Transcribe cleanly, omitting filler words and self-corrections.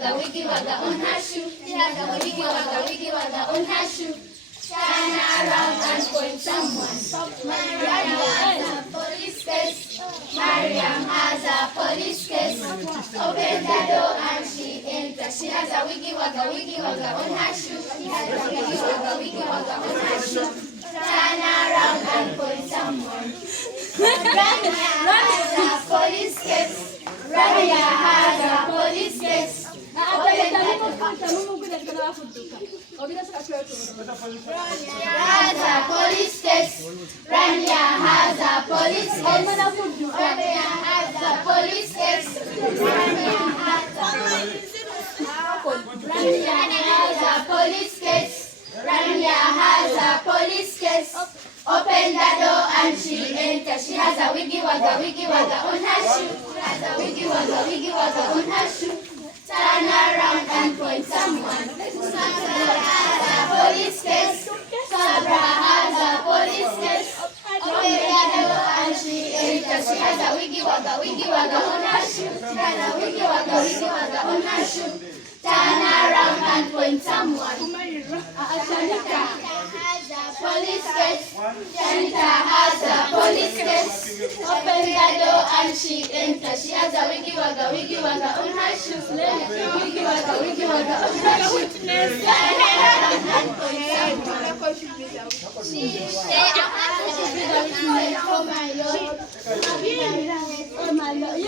wagga on her shoe. She has a wiggy wagga on her shoe. Turn around and point someone. Mariam has a police case. Mariam has a police case. Open the door and she enters. She has a wiggy wagga on her shoe. She has a wiggy wagga on her shoe. Turn around and point someone. Rania has a police case. Rania has a police case. Open the door. Has a police case. Rania has a police case. Rania has a police case. Rania has a police case. Rania has a police case. Open the door and she enters. She has a wiggy wagga on her shoe. She has a wiggy wagga on her shoe. Turn around and point someone. Sabra has a police case. Sabra has a police case. Open the door and she enters. She has a wiggy wagga on her shoe. She has a wiggy wagga on her shoe. Turn around and point someone. Shanita has a police case. Shanita has a police case. Open the door and she enters. She has a wiggy wagga on her shoe. Wiggy wagga on her shoe. Turn around and point someone. She has a oh my Lord.